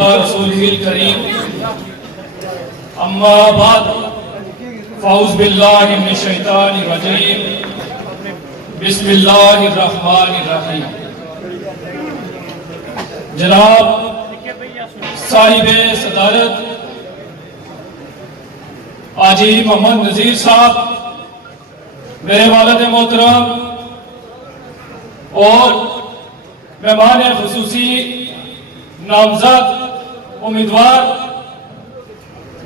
रसूलिल करीम अम्मा बाद फ़ौज़ बिल्लाहि मिनश शैतानिर रजीम बिस्मिल्लाहिर रहमानिर रहीम। जनाब साहिबे सदारत हाजी मोहम्मद नज़ीर साहब, मेरे वालिद मोहतरम और मेहमान खुसूसी नामजद उम्मीदवार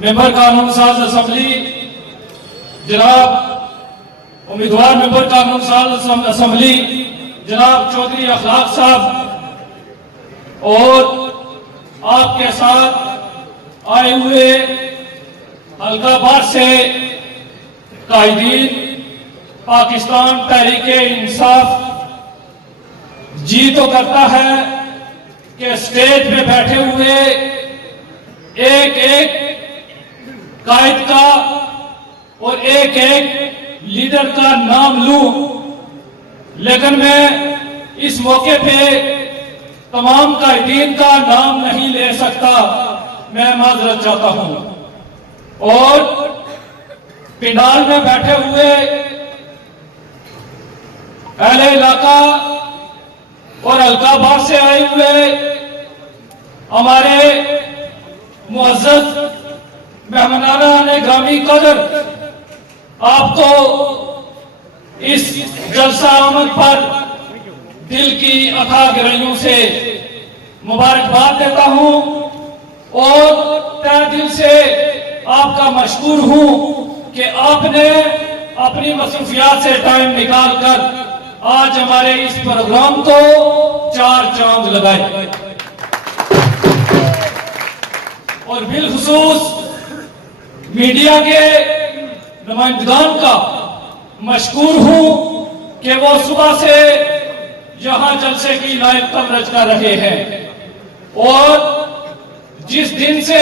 मेंबर कानून साज असम्बली जनाब उम्मीदवार मेंबर कानून साज असम्बली जनाब चौधरी अखलाक साहब और आपके साथ आए हुए हल्का बार से कायदीन पाकिस्तान तहरीके इंसाफ जी तो करता है कि स्टेज पे बैठे हुए एक एक कायद का और एक एक लीडर का नाम लूं, लेकिन मैं इस मौके पे तमाम कायदीन का नाम नहीं ले सकता, मैं माजरत चाहता हूं। और पिंडाल में बैठे हुए अहले इलाका और अलकाबाद से आए हुए हमारे मुअज़्ज़ज़ मेहमानाने ग्रामी कदर, आपको इस जलसा आमद पर दिल की अथाह गहराइयों से मुबारकबाद देता हूं और तहे दिल से आपका मशकूर हूं कि आपने अपनी मसरूफियात से टाइम निकाल कर आज हमारे इस प्रोग्राम को 4 चांद लगाए। और बिलखुसूस मीडिया के नुमाइंदगान का मशकूर हूं कि वो सुबह से यहां जलसे की लाइव कवरेज कर रहे हैं। और जिस दिन से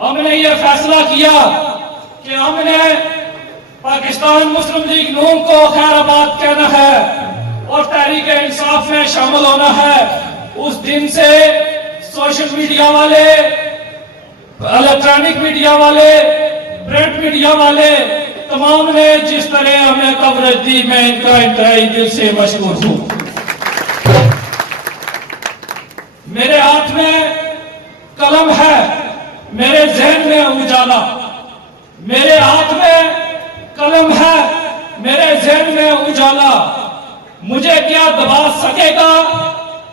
हमने ये फैसला किया कि हमने पाकिस्तान मुस्लिम लीग नून को खैराबाद कहना है और तहरीक इंसाफ में शामिल होना है, उस दिन से सोशल मीडिया वाले, इलेक्ट्रॉनिक मीडिया वाले, प्रिंट मीडिया वाले तमाम ने जिस तरह हमें कवरेज दी, मैं इनका इंतहाई दिल से मशकूर हूं। मेरे हाथ में कलम है, मेरे जहन में उजाला, मेरे हाथ में कलम है, मेरे जहन में उजाला। मुझे क्या दबा सकेगा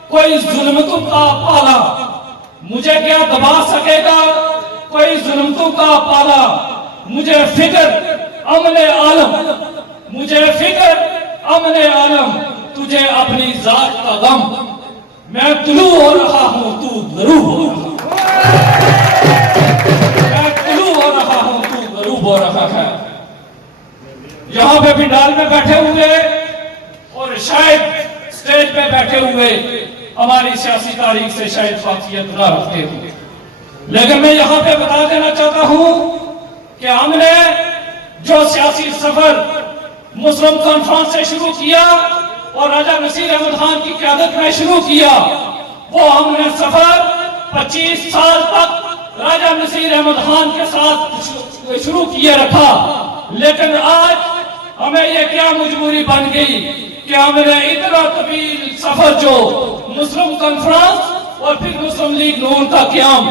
कोई जुल्मतों का पाला, मुझे क्या दबा सकेगा कोई जुल्मतों का पाला। मुझे फिक्र अमने आलम, मुझे फिक्र अमने आलम, तुझे अपनी जात का गम। मैं तुलू हो रहा हूं, तू गरूब हो रहा, मैं तुलू हो रहा हूं, तू गरूब हो रहा है। यहां पे पिंडाल में बैठे हुए और शायद स्टेज पे बैठे हुए हमारी सियासी तारीख से शायद वाकियत न रखते हुए, लेकिन मैं यहां पे बता देना चाहता हूं कि हमने जो सियासी सफर मुस्लिम कॉन्फ्रेंस से शुरू किया और राजा नसीर अहमद खान की क़यादत में शुरू किया, वो हमने सफर 25 साल तक राजा नसीर अहमद खान के साथ शुरू किए रखा। लेकिन आज हमें ये क्या मजबूरी बन गई कि हमने इतना तवील सफर जो मुस्लिम कॉन्फ्रेंस और फिर मुस्लिम लीग नून का क़याम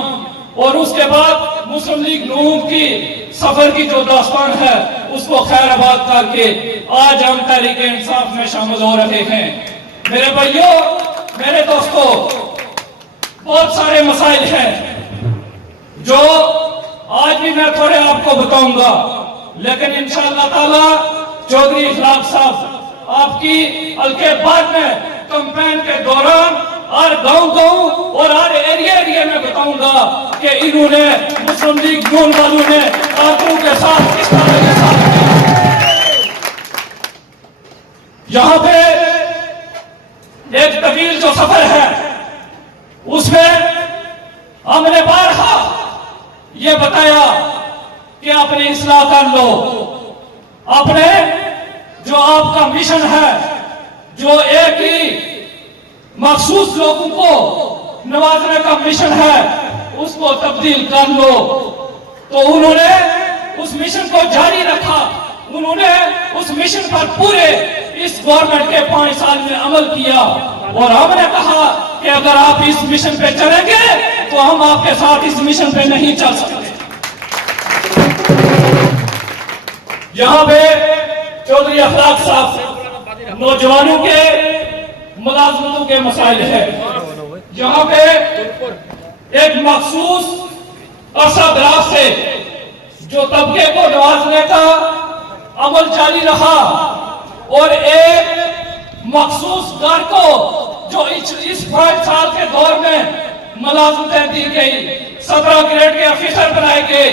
और उसके बाद मुस्लिम लीग नून की सफर की जो दास्तान है उसको खैराबाद करके आज हम तहरीक इंसाफ में शामिल हो रहे हैं। मेरे भाइयों, मेरे दोस्तों, बहुत सारे मसाइल हैं जो आज भी मैं थोड़े आपको बताऊंगा, लेकिन इंशाअल्लाह ताला चौधरी अखलाक साहब आपकी हल्के बाद में कैंपेन के दौरान हर गांव-गांव और हर एरिया में बताऊंगा कि इन्होंने मुस्लिम लीग नून वालों ने कातलों के साथ किस तरह के साथ यहां पे एक तवील जो सफर है उसमें हमने बारहा ये बताया कि अपनी इस्लाह कर लो, अपने जो आपका मिशन है, जो एक ही मखसूस लोगों को नवाजने का मिशन है, उसको तब्दील कर लो। तो उन्होंने उस मिशन को जारी रखा, उन्होंने उस मिशन पर पूरे इस गवर्नमेंट के 5 साल में अमल किया। और हमने कहा कि अगर आप इस मिशन पे चलेंगे तो हम आपके साथ इस मिशन पे नहीं चल सकते। यहाँ पे चौधरी अखलाक साहब नौजवानों के मुलाजमतों के मसाइल है। यहाँ पे एक मखसूस अरसा दराज से जो तबके को नवाजने का अमल जारी रहा और एक मखसूस दर को जो इस 5 साल के दौर में मुलाजमतें दी गई, 17 ग्रेड के ऑफिसर बनाए गए।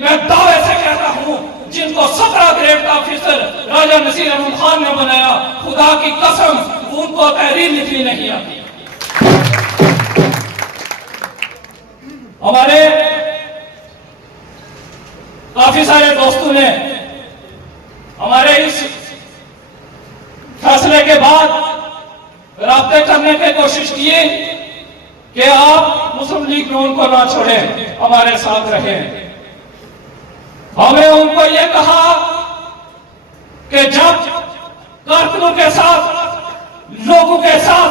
मैं दावे से कहता हूं जिनको 17 ग्रेड का ऑफिसर राजा नसीर अहमद खान ने बनाया, खुदा की कसम उनको तहरीर लिखनी नहीं आती। हमारे काफी सारे दोस्तों ने हमारे इस फैसले के बाद राब्ते करने की कोशिश की कि आप मुस्लिम लीग नून को ना छोड़ें, हमारे साथ रहें। हमें उनको ये कहा कि जब कारकुनों के साथ, लोगों के साथ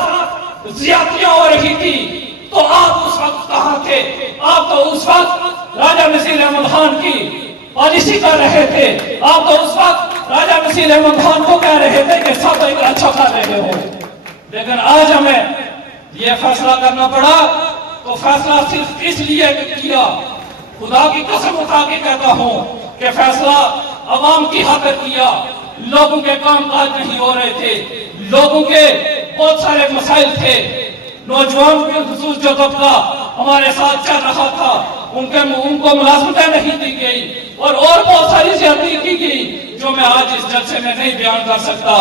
ज्यादतियां हो रही थी तो आप उस वक्त कहां थे? आप तो उस वक्त राजा नसीर अहमद खान की पॉलिसी कर रहे थे। आप तो उस वक्त राजा नसीर अहमद खान को कह रहे थे कि सब एक अच्छा कर रहे हो। लेकिन आज हमें यह फैसला करना पड़ा, तो फैसला सिर्फ इसलिए किया, खुदा की कसम उठा के कहता हूं कि फैसला अवाम की खातिर किया। लोगों के काम काज नहीं हो रहे थे, लोगों के बहुत सारे मसाइल थे। नौजवान के खुसूस जो तबका हमारे साथ चल रहा था उनको मुलाजमतें नहीं दी गई और बहुत सारी ज्यादती की गई जो मैं आज इस जलसे में नहीं बयान कर सकता।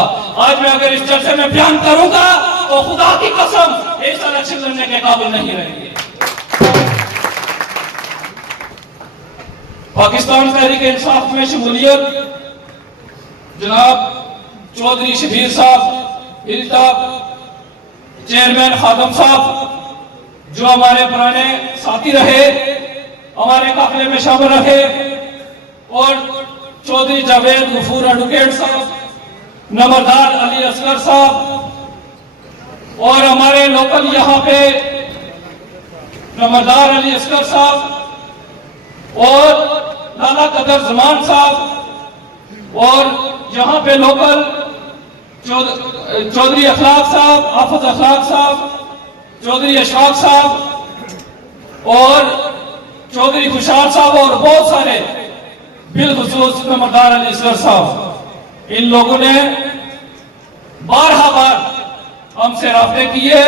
आज मैं अगर इस जलसे में बयान करूंगा तो खुदा की कसम इस इलेक्शन लड़ने के काबिल नहीं रहेंगे। पाकिस्तान तहरीक इंसाफ में शमूलियत जनाब चौधरी शबीर साहब, इल्ताफ चेयरमैन खादम साहब जो हमारे पुराने साथी रहे, हमारे काफिले में शामिल रहे, और चौधरी जावेद गफूर एडवोकेट साहब, नंबरदार अली असगर साहब और हमारे लोकल यहाँ पे नंबरदार अली असगर साहब और लाला कदर जमान साहब और यहाँ पे लोकल चौधरी अखलाक साहब, आफत अखलाक साहब, चौधरी अशफाक साहब और चौधरी खुशाल साहब और बहुत सारे बिलखुसूस नंबरदार अली असगर साहब, इन लोगों ने बारहा बार हमसे राब्ते किए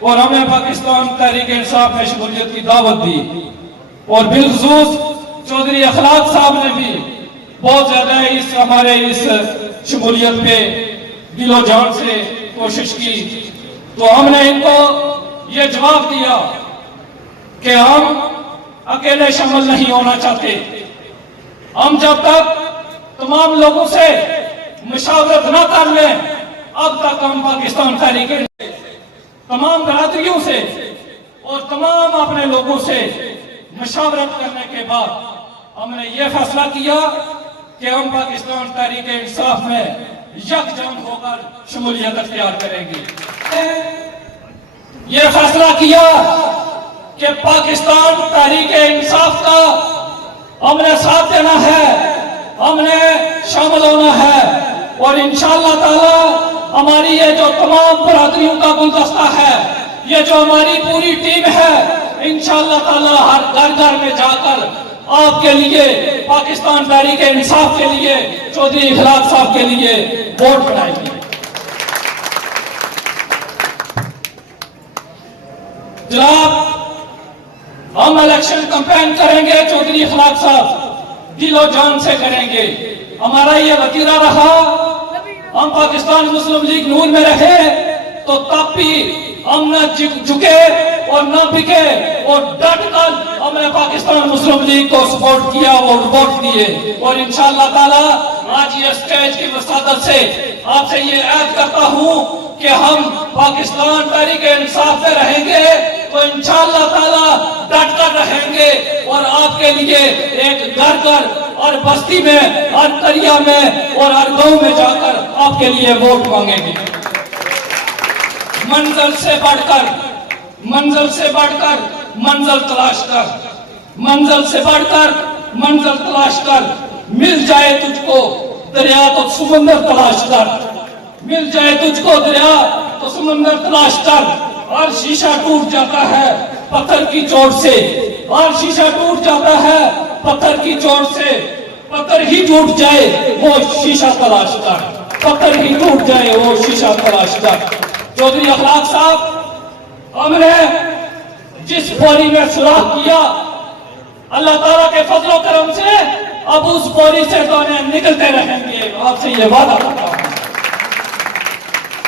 और हमें पाकिस्तान तहरीक इंसाफ में शमूलियत की दावत दी। और बिलखुसूस चौधरी अखलाक साहब ने भी बहुत ज्यादा हमारे इस शमूलियत पे दिलो जान से कोशिश की। तो हमने इनको ये जवाब दिया कि हम अकेले शामिल नहीं होना चाहते। हम जब तक तमाम लोगों से मुशावरत न कर लें, अब तक हम पाकिस्तान तहरीक तमाम बरादरियों से और तमाम अपने लोगों से मुशावरत करने के बाद हमने ये फैसला किया कि हम पाकिस्तान तहरीक इंसाफ में यकजन होकर शमूलियत अख्तियार करेंगे। ये फैसला किया कि पाकिस्तान तहरीक इंसाफ का हमने साथ देना है, हमने शामिल होना है और इंशाअल्लाह ताला हमारी ये जो तमाम बरादरियों का गुलदस्ता है, ये जो हमारी पूरी टीम है, इंशाअल्लाह ताला हर घर घर में जाकर आपके लिए, पाकिस्तान तहरीक इंसाफ के लिए, चौधरी अखलाक साहब के लिए वोट बनाएंगे। जनाब, हम इलेक्शन कैंपेन करेंगे, चौधरी अखलाक साहब दिलो जान से करेंगे। हमारा ये वतीरा रहा, हम पाकिस्तान मुस्लिम लीग नून में रहे तो तब भी हम न झुके और न बिके और डट कर हमने पाकिस्तान मुस्लिम लीग को सपोर्ट किया और वोट दिए। और इंशाअल्लाह ताला आज ये स्टेज की वसादत से आपसे ये ऐद करता हूं कि हम पाकिस्तान तहरीक इंसाफ में रहेंगे तो इंशाअल्लाह ताला डट कर रहेंगे और आपके लिए एक घर घर और बस्ती में और करिया में और हर गांव में जाकर आपके लिए वोट मांगेंगे। मंजिल से बढ़कर मंजिल तलाश कर, मंजिल से बढ़कर मंजिल तलाश कर। मिल जाए तुझको दरिया तो समंदर तलाश कर, मिल जाए तुझको दरिया तो समंदर तलाश कर। और शीशा टूट जाता है पत्थर की चोट से, और शीशा टूट जाता है पत्थर की चोट से। पत्थर ही टूट जाए वो शीशा तलाश कर, पत्थर ही टूट जाए वो शीशा तलाश कर। चौधरी अखलाक साहब, हमने जिस बोरी में सुराख किया अल्लाह ताला के फजलो करम से अब उस बोरी से दाने निकलते रहेंगे, आपसे ये वादा करता हूं।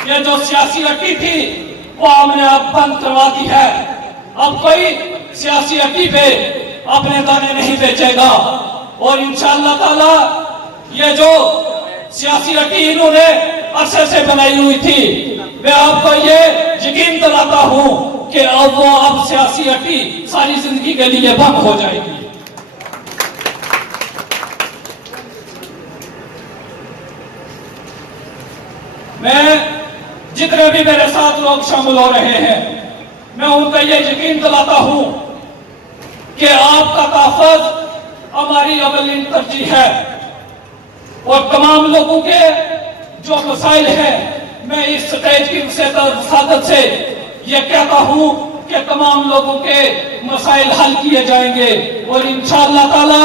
ये जो सियासी अड्डी थी वो हमने अब बंद करवा दी है। अब कोई सियासी अड्डी पे अपने दाने नहीं बेचेगा। और इंशाअल्लाह ताला ये जो सियासी अड्डी इन्होंने अरसे से बनाई हुई थी, मैं आपको ये यकीन दिलाता हूं कि अब सियासी अड्डी सारी जिंदगी के लिए बंद हो जाएगी। मैं जितने भी मेरे साथ लोग शामिल हो रहे हैं, मैं उनका ये यकीन दिलाता हूं कि आपका तहफ़्फ़ुज़ हमारी अवलीन तरजीह है। और तमाम लोगों के जो मसाइल हैं, मैं इस स्टेज की सादत से ये कहता हूं कि तमाम लोगों के मसाइल हल किए जाएंगे। और इंशाअल्लाह ताला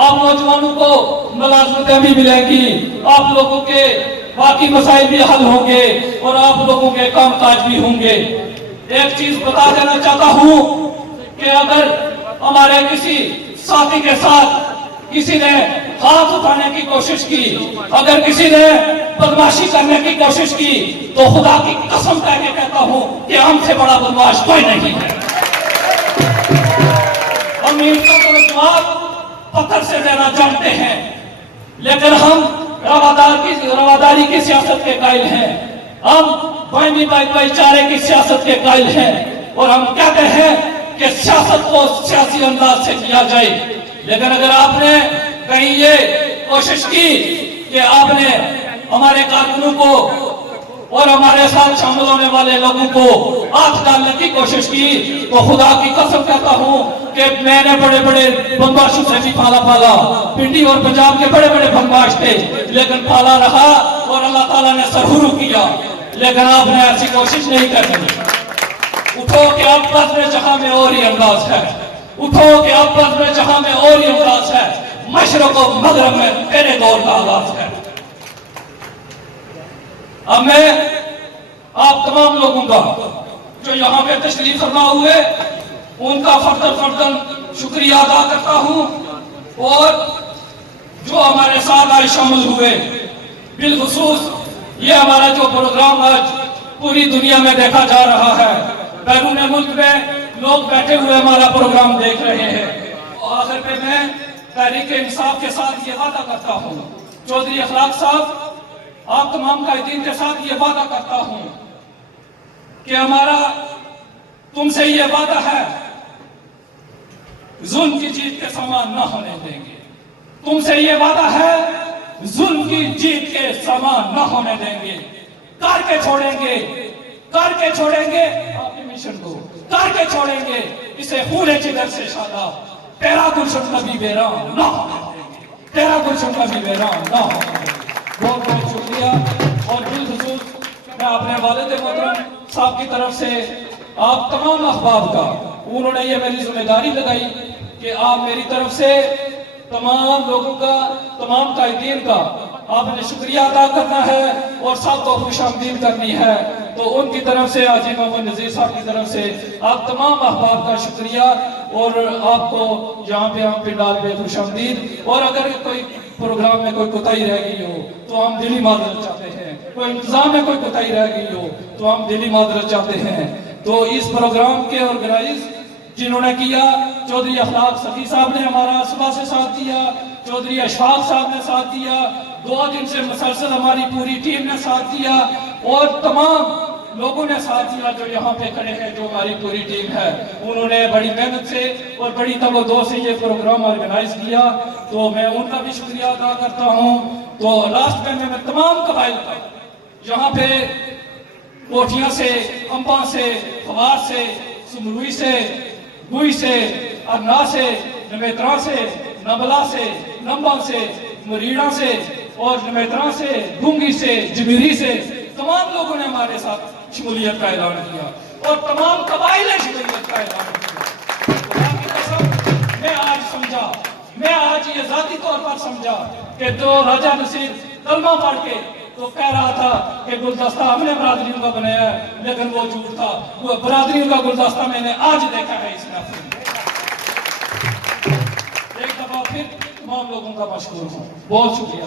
आप नौजवानों को मुलाज़मतें भी मिलेंगी, आप लोगों के बाकी मसाइल भी हल होंगे और आप लोगों के काम काज भी होंगे। एक चीज बता देना चाहता हूं कि अगर हमारे किसी साथी के साथ किसी ने हाथ उठाने की कोशिश की, अगर किसी ने बदमाशी करने की कोशिश की, तो खुदा की कसम करके कहता हूं कि हमसे बड़ा बदमाश कोई नहीं है। हम इनका तो जवाब पत्थर से देना जानते हैं, लेकिन हम रवादारी की सियासत के कायल हैं, हम भाईचारे की सियासत के कायल हैं। और हम कहते हैं कि सियासत को सियासी अंदाज से किया जाए। लेकिन अगर आपने कहीं ये कोशिश की कि आपने हमारे कानूनों को और हमारे साथ शामिल होने वाले लोगों को आंख डालने की कोशिश की, तो खुदा की कसम कहता हूं कि मैंने बड़े बड़े बदमाशों से भी पाला, पिंडी और पंजाब के बड़े बड़े बदमाश थे, लेकिन पाला रहा और अल्लाह ताला ने सरहुरू किया। लेकिन आपने ऐसी कोशिश नहीं करनी। उठो कि आपस में जहां में और ही अंदाज है, उठो कि आपस में जहां में और ही अंदाज है। मशरक़ और मगरब में तेरे दौर का आगाज है। अब मैं आप तमाम लोगों का जो यहाँ पे तशरीफ फरमा हुए, उनका फर्दन शुक्रिया अदा करता हूँ। और जो हमारे साथ आज शामिल हुए, बिलखुसूस ये हमारा जो प्रोग्राम आज पूरी दुनिया में देखा जा रहा है, बैरून मुल्क में लोग बैठे हुए हमारा प्रोग्राम देख रहे हैं। आखिर पे मैं तहरीक इंसाफ के साथ ये वादा करता हूँ, चौधरी अखलाक साहब, आप तमाम कायदीन के साथ ये वादा करता हूं कि हमारा तुमसे ये वादा है, जुल्म की जीत के समान न होने देंगे। तुमसे ये वादा है, जुल्म की जीत के समान न होने देंगे। करके छोड़ेंगे आपके मिशन को, करके छोड़ेंगे इसे पूरे जिगर से शादा। तेरा गुलशन कभी बेराम न होने देंगे, तेरा गुलशन कभी बेराम न होने देंगे। बहुत बहुत शुक्रिया। और बिलखुसूस मैं अपने वालिद मोहतरम साहब की तरफ से आप तमाम अहबाब का, उन्होंने ये मेरी जिम्मेदारी लगाई कि आप मेरी तरफ से तमाम लोगों का, तमाम कायदीन का आपने शुक्रिया अदा करना है और सबको खुशामदीद करनी है। तो उनकी तरफ से, हाजी मोहम्मद नज़ीर साहब की तरफ से आप तमाम अहबाब का शुक्रिया। और आपको यहाँ पे हम पिंडाल पे खुशामदीद। और अगर कोई प्रोग्राम में कोई कोताही रह गई हो तो हम दिली माजरत चाहते हैं, कोई इंतजाम में कोई कोताही रह गई हो तो हम दिली माजरत चाहते हैं। तो इस प्रोग्राम के ऑर्गेनाइज जिन्होंने किया, चौधरी अखलाक सखी साहब ने हमारा सुबह से साथ दिया, चौधरी अशफाक साहब ने साथ दिया, 2 दिन से मुसलसल हमारी पूरी टीम ने साथ दिया। और तमाम लोगों ने साथ दिया जो यहाँ पे खड़े हैं, जो हमारी पूरी टीम है, उन्होंने बड़ी मेहनत से और बड़ी तवज्जो से ये प्रोग्राम ऑर्गेनाइज किया, तो मैं उनका भी शुक्रिया अदा करता हूँ। तो लास्ट में मैं तमाम कबाइल का यहाँ पे कोठियाँ से, अम्बा से, खवार से, सुमरुई से, गुई से, अरना से, नमेत्रा से, नबला से, नंबा से, मरीड़ा से और नमेत्रा से, गुंगी से, जमीरी से तमाम लोगों ने हमारे साथ शमूलियत का ऐलान किया और तमाम कबाइल ने शमूलियत का ऐलान किया। खुदा की कसम मैं आज ये जाती तौर पर समझा कि तो राजा नसीर कलमा पढ़ के तो कह रहा था कि गुलदस्ता हमने बरादरियों का बनाया है, लेकिन वो झूठ था। वो बरादरियों का गुलदस्ता मैंने आज देखा है इस महफिल में। एक दफा फिर तमाम लोगों का मशहूर हूँ, बहुत शुक्रिया।